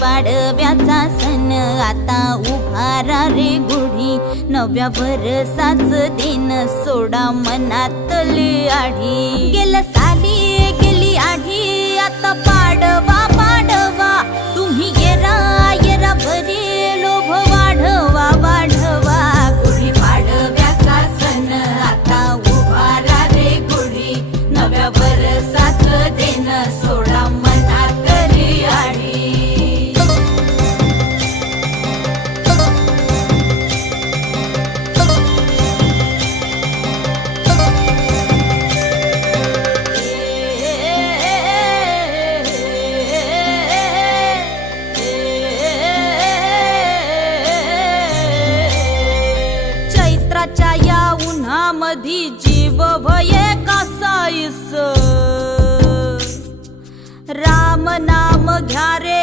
पाडव्याचा सण आता उभारा रे गुढी, नव्या वर्षाच दिन सोडा मनातली आढी। गेल्या साली गेली आढी, आता पाडवा पाडवा, तुम्ही येरा येरा भरी लोभ वाढवा वाढवा। गुढी पाडव्याचा सण आता उभारा रे गुढी, नव्या वर्षाच दिन सोडा मनातली आढी। चैत्राच्या या उन्हामधी जीव भये कासाईस, राम नाम घ्या रे